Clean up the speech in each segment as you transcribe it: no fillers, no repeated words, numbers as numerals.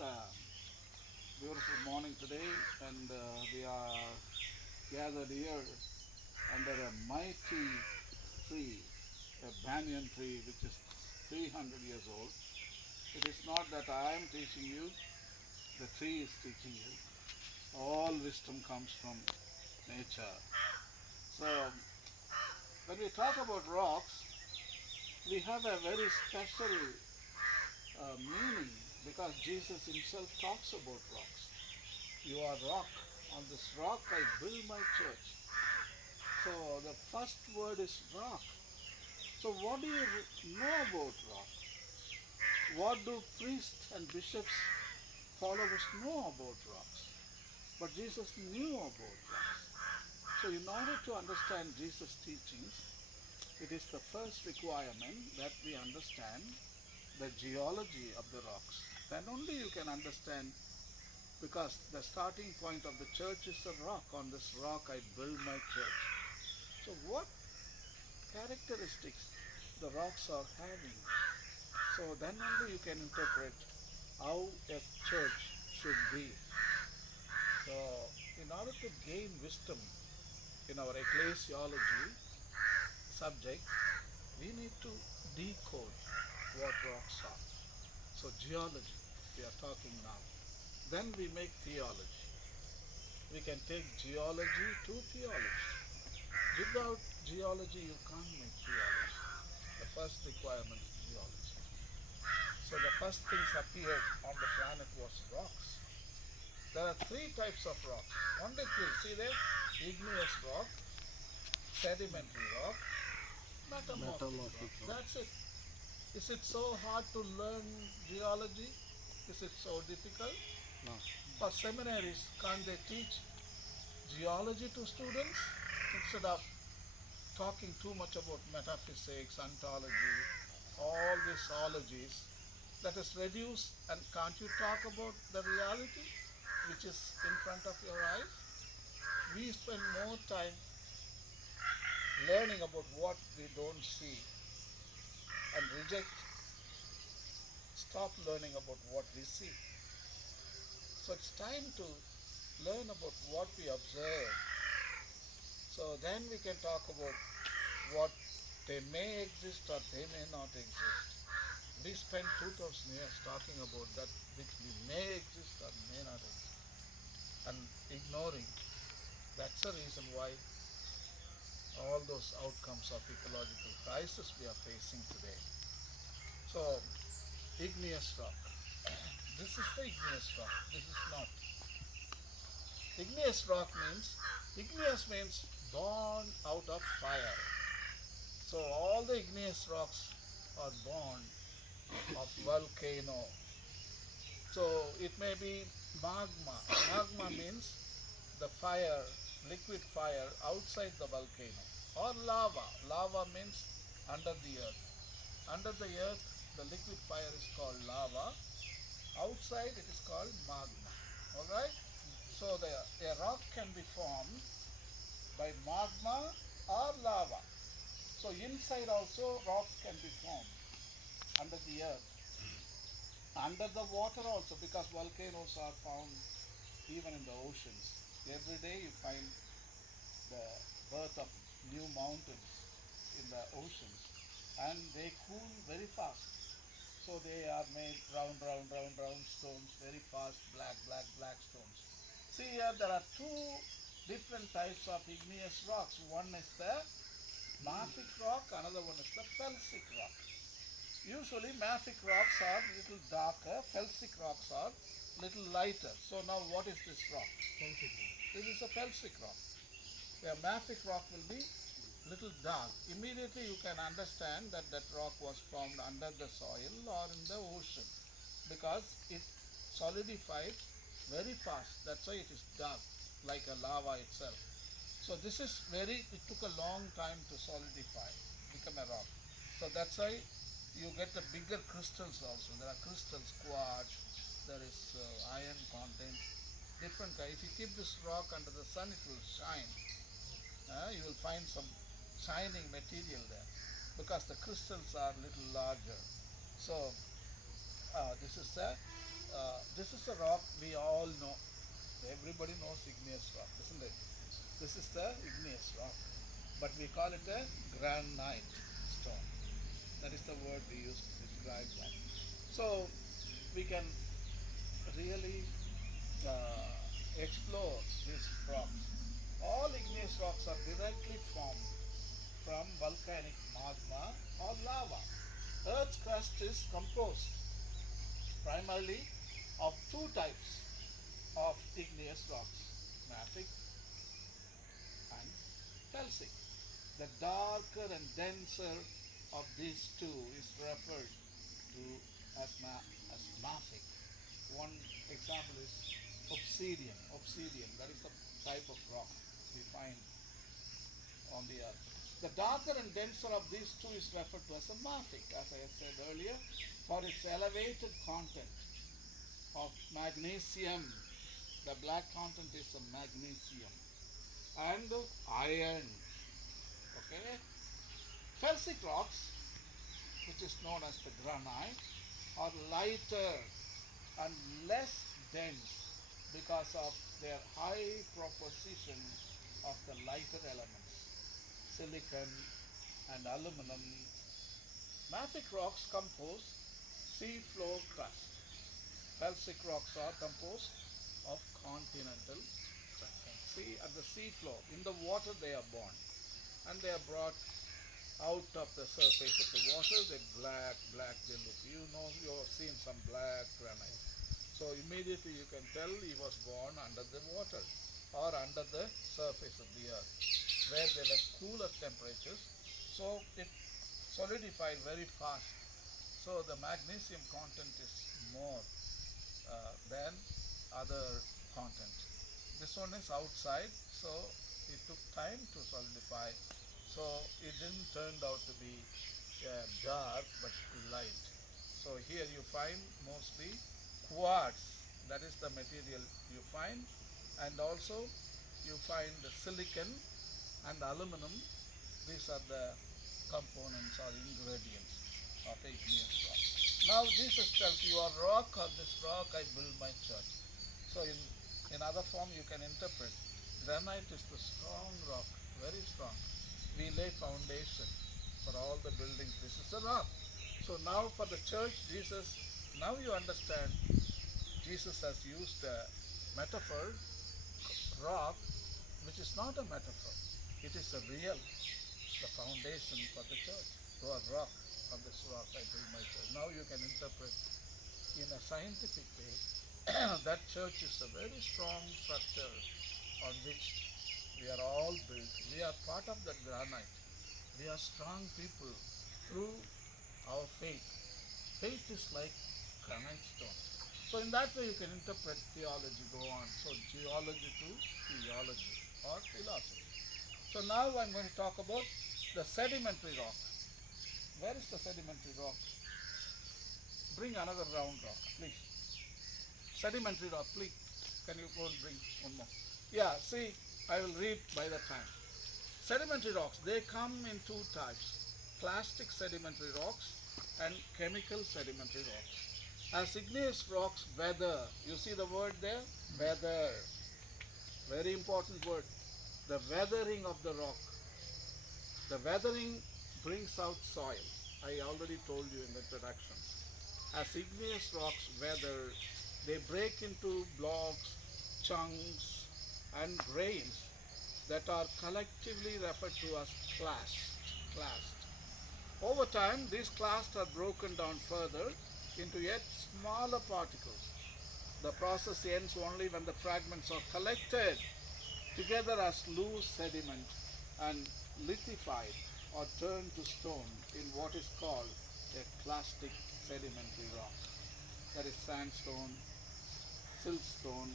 It's a beautiful morning today, and we are gathered here under a mighty tree, a banyan tree which is 300 years old. It is not that I am teaching you, the tree is teaching you. All wisdom comes from nature. So, when we talk about rocks, we have a very special meaning because Jesus himself talks about rocks. You are rock. On this rock I build my church. So the first word is rock. So what do you know about rock? What do priests and bishops, followers know about rocks? But Jesus knew about rocks. So in order to understand Jesus' teachings, it is the first requirement that we understand the geology of the rocks. Then only you can understand, because the starting point of the church is the rock. On this rock I build my church. So what characteristics the rocks are having? So then only you can interpret how a church should be. So in order to gain wisdom in our ecclesiology subject, we need to decode what rocks are. So geology we are talking now. Then we make theology. We can take geology to theology. Without geology, you can't make theology. The first requirement is geology. So the first things appeared on the planet was rocks. There are three types of rocks. Only three. See there? Igneous rock, sedimentary rock, metamorphic rock. That's it. Is it so hard to learn geology? Is it so difficult? No. For seminaries, can't they teach geology to students instead of talking too much about metaphysics, ontology, all these ologies? Let us reduce, and can't you talk about the reality which is in front of your eyes? We spend more time learning about what we don't see and stop learning about what we see. So it's time to learn about what we observe. So then we can talk about what they may exist or they may not exist. We spend 2000 years talking about that which we may exist or may not exist and ignoring. That's the reason why all those outcomes of ecological crisis we are facing today. So, igneous rock. This is the igneous rock. This is not. Igneous means born out of fire. So all the igneous rocks are born of volcano. So it may be magma. Magma means the fire, liquid fire outside the volcano. Or lava. Lava means under the earth. Under the earth, the liquid fire is called lava. Outside, it is called magma. Alright? So a rock can be formed by magma or lava. So inside also rocks can be formed under the earth. Under the water also, because volcanoes are found even in the oceans. Every day you find the birth of new mountains in the oceans, and they cool very fast. So they are made round stones, very fast, black stones. See here, there are two different types of igneous rocks. One is the mafic rock, another one is the felsic rock. Usually mafic rocks are little darker, felsic rocks are little lighter. So now what is this rock? Felsic rock. This is a felsic rock. The mafic rock will be little dark. Immediately you can understand that that rock was formed under the soil or in the ocean, because it solidified very fast. That's why it is dark, like a lava itself. So this is it took a long time to solidify, become a rock. So that's why you get the bigger crystals also. There are crystals, quartz, there is iron content, different kind. If you keep this rock under the sun, it will shine. You will find some shining material there because the crystals are little larger. So this this is a rock we all know. Everybody knows igneous rock, isn't it? This is the igneous rock, but we call it a granite stone. That is the word we use to describe that. So we can really explore these rocks. All igneous rocks are directly formed from volcanic magma or lava. Earth's crust is composed primarily of two types of igneous rocks, mafic and felsic. The darker and denser of these two is referred to as mafic. One example is obsidian. Obsidian, that is the type of rock we find on the earth. The darker and denser of these two is referred to as a mafic, as I said earlier, for its elevated content of magnesium. The black content is a magnesium and iron. Okay. Felsic rocks, which is known as the granite, are lighter and less dense because of their high proportion of the lighter elements, silicon and aluminum. Mafic rocks compose seafloor crust. Felsic rocks are composed of continental crust. See, at the seafloor, in the water they are born, and they are brought out of the surface of the water. They black they look. You know, you have seen some black granite. So immediately you can tell he was born under the water or under the surface of the earth, where there were cooler temperatures. So it solidified very fast. So the magnesium content is more than other content. This one is outside, so it took time to solidify. So it didn't turn out to be dark but light. So here you find mostly quartz, that is the material you find, and also you find the silicon and aluminum. These are the components or ingredients of the igneous rock. Now Jesus tells you, on rock, on this rock I build my church. So in other form you can interpret, granite is the strong rock, very strong. We lay foundation for all the buildings. This is the rock. So now for the church, Jesus, now you understand, Jesus has used a metaphor, rock, which is not a metaphor. It is a real, the foundation for the church. So a rock, on this rock I build my church. Now you can interpret in a scientific way that church is a very strong structure on which we are all built. We are part of that granite. We are strong people through our faith. Faith is like granite stone. So in that way you can interpret theology, go on. So geology to theology or philosophy. So now I'm going to talk about the sedimentary rock. Where is the sedimentary rock? Bring another round rock, please. Sedimentary rock, please. Can you go and bring one more? Yeah, see, I will read by the time. Sedimentary rocks, they come in two types: plastic sedimentary rocks and chemical sedimentary rocks. As igneous rocks weather, you see the word there? Weather. Very important word. The weathering of the rock. The weathering brings out soil. I already told you in the introduction. As igneous rocks weather, they break into blocks, chunks, and grains that are collectively referred to as clast. Over time, these clasts are broken down further into yet smaller particles. The process ends only when the fragments are collected together as loose sediment and lithified or turned to stone in what is called a clastic sedimentary rock. That is sandstone, siltstone,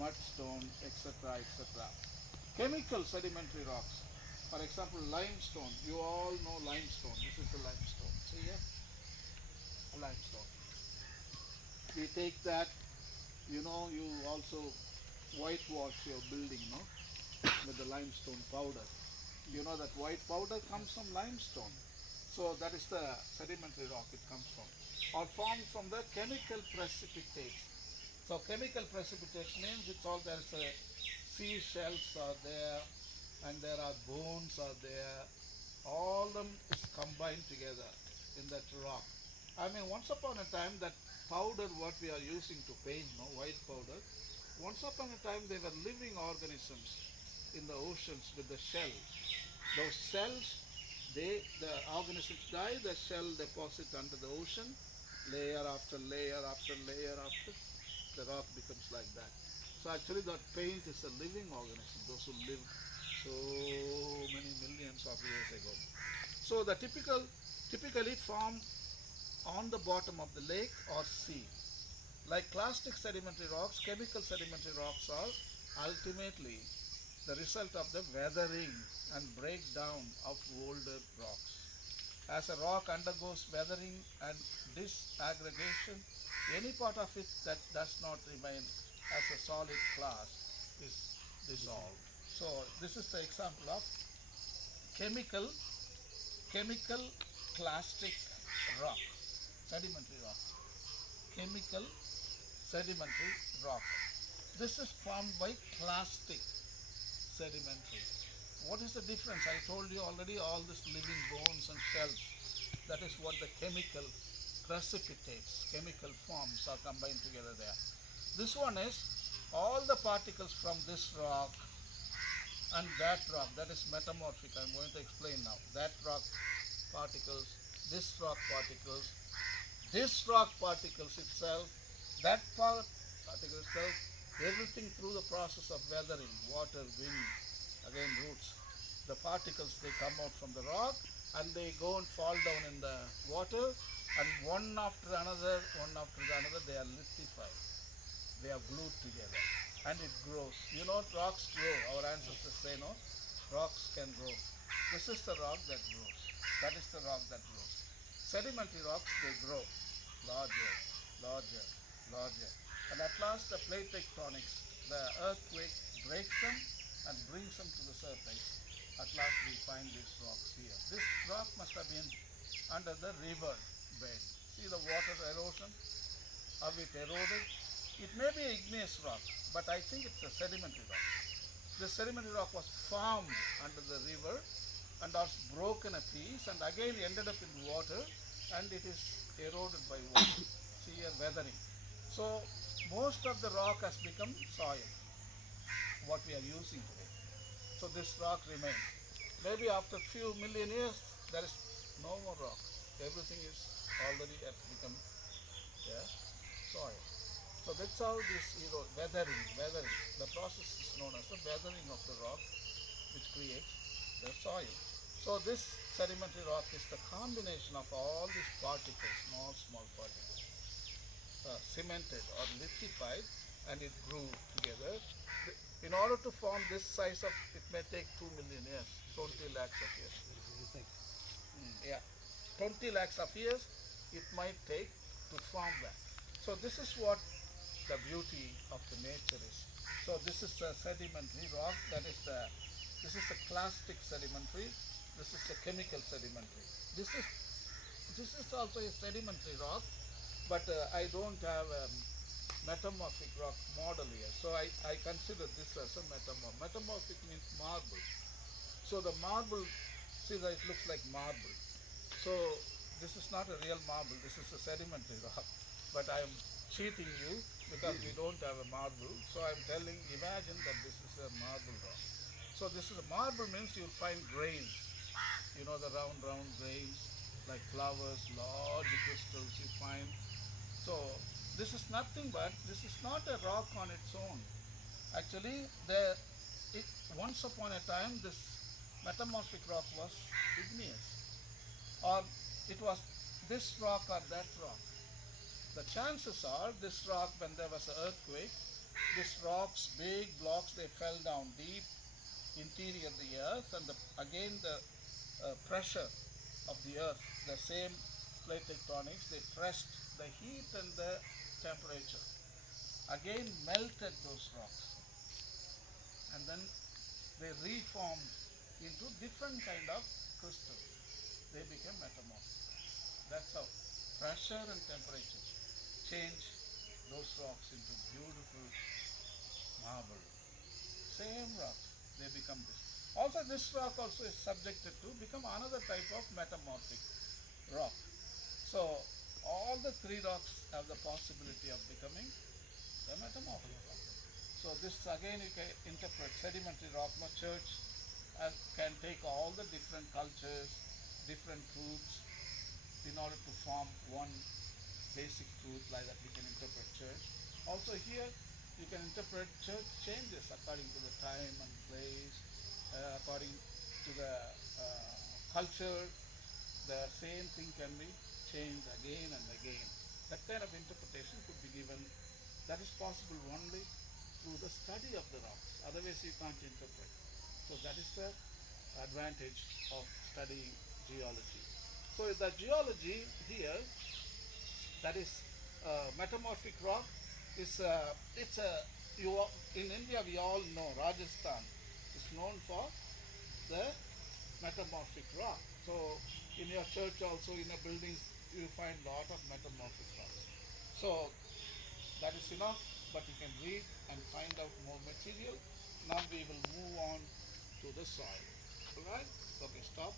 mudstone, etc., etc. Chemical sedimentary rocks, for example, limestone. You all know limestone. This is the limestone. See here? A limestone. You take that, you know, you also whitewash your building, no? With the limestone powder. You know that white powder comes from limestone. So that is the sedimentary rock it comes from. Or formed from the chemical precipitates So chemical precipitation means it's all there's a seashells are there and there are bones are there. All them is combined together in that rock. I mean, once upon a time, that powder what we are using to paint, no, white powder, once upon a time they were living organisms in the oceans with the shell. Those cells, the organisms die, the shell deposit under the ocean, layer after layer after layer after, the rock becomes like that. So actually that paint is a living organism, those who lived so many millions of years ago. So the typically form on the bottom of the lake or sea. Like clastic sedimentary rocks, chemical sedimentary rocks are ultimately the result of the weathering and breakdown of older rocks. As a rock undergoes weathering and disaggregation, any part of it that does not remain as a solid class is dissolved. So this is the example of chemical chemical clastic rock, sedimentary rock, chemical sedimentary rock. This is formed by clastic sedimentary. What is the difference? I told you already, all this living bones and shells, that is what the chemical precipitates, chemical forms are combined together there. This one is all the particles from this rock and that rock, that is metamorphic. I'm going to explain now. That rock particles, this rock particles itself, that particle itself, everything through the process of weathering, water, wind, again roots. The particles, they come out from the rock and they go and fall down in the water, and one after another, they are lithified. They are glued together and it grows. You know, rocks grow. Our ancestors say, no, rocks can grow. This is the rock that grows. That is the rock that grows. Sedimentary rocks, they grow larger, larger, larger. And at last the plate tectonics, the earthquake breaks them and brings them to the surface. At last we find these rocks here. This rock must have been under the river bed. See the water erosion, how it eroded. It may be igneous rock, but I think it's a sedimentary rock. This sedimentary rock was formed under the river and was broken a piece and again ended up in water, and it is eroded by water. See here, weathering. So most of the rock has become soil, what we are using today. So this rock remains. Maybe after few million years, there is no more rock. Everything is already has become, yeah, soil. So that's how this weathering. The process is known as the weathering of the rock, which creates the soil. So this sedimentary rock is the combination of all these particles, small particles, cemented or lithified, and it grew together. In order to form this size of, it may take 2 million years, 20 lakhs of years. Yeah, 20 lakhs of years it might take to form that. So this is what the beauty of the nature is. So this is the sedimentary rock, this is the clastic sedimentary, this is the chemical sedimentary. This is also a sedimentary rock, but I don't have a metamorphic rock model here. So I consider this as a metamorphic. Metamorphic means marble. So the marble, see that it looks like marble. So this is not a real marble, this is a sedimentary rock. But I am cheating you because we don't have a marble. So I am telling, imagine that this is a marble rock. So this is a marble means you'll find grains. You know, the round grains like flowers, large crystals you find. So this is nothing but, this is not a rock on its own. Actually, once upon a time this metamorphic rock was igneous, or it was this rock or that rock. The chances are this rock, when there was an earthquake, these rocks, big blocks, they fell down deep interior of the earth, and again the pressure of the earth, the same plate tectonics, they pressed the heat and the temperature, again melted those rocks, and then they reformed into different kind of crystals. They became metamorphic. That's how pressure and temperature change those rocks into beautiful marble. Same rocks, they become this. Also, this rock also is subjected to become another type of metamorphic rock. So, all the three rocks have the possibility of becoming the metamorphic rock. So, this again you can interpret sedimentary rock. No church can take all the different cultures, different truths in order to form one basic truth. Like that we can interpret church. Also here you can interpret church changes according to the time and place, according to the culture. The same thing can be changed again and again. That kind of interpretation could be given. That is possible only through the study of the rocks. Otherwise you can't interpret. So that is the advantage of studying geology. So the geology here, that is metamorphic rock, is it's a you in India we all know Rajasthan is known for the metamorphic rock. So in your church also, in your buildings, you find lot of metamorphic rocks. So that is enough, but you can read and find out more material. Now we will move on to the soil. Alright? Okay, stop.